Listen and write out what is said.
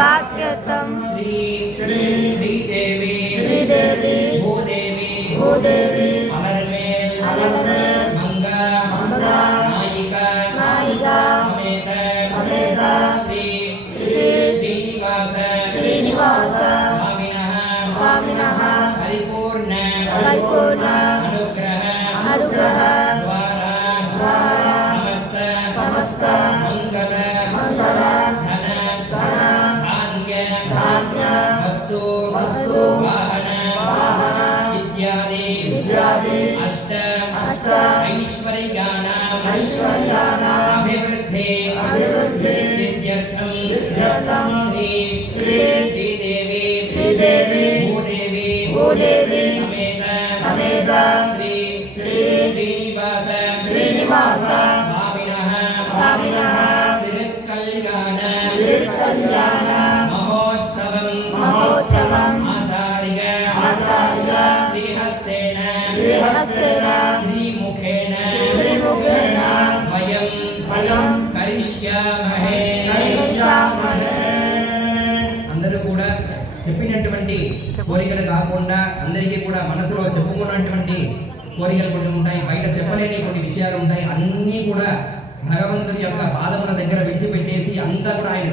वाक्यर्थम श्रीदेवी भूदेवी अलर्मेल मंगा नायिका समेत श्रीनिवास स्वामिनः परिपूर्ण अनुग्रह द्वारा समस्त मंगल धन धान्य वस्तु वाहन इत्यादि अष्ट ऐश्वर्याणाम् अभिवृद्धि सिद्ध्यर्थं श्रीदेवी भूदेवी समेत श्रीनिवास स्वामिनः तिरुकल्याण महोत्सवम् आचार्य श्रीहस्तेन श्रीमुखेन वयं करिष्यामहे। అందరూ కూడా చెప్పినటువంటి కోరికలు కాకుండా అందరికీ కూడా మనసులో చెప్పుకున్నటువంటి కోరికలు కొన్ని ఉంటాయి, బయట చెప్పలేని కొన్ని విషయాలు ఉంటాయి. అన్నీ కూడా భగవంతుని యొక్క పాదముల దగ్గర విడిచిపెట్టేసి అంతా కూడా ఆయన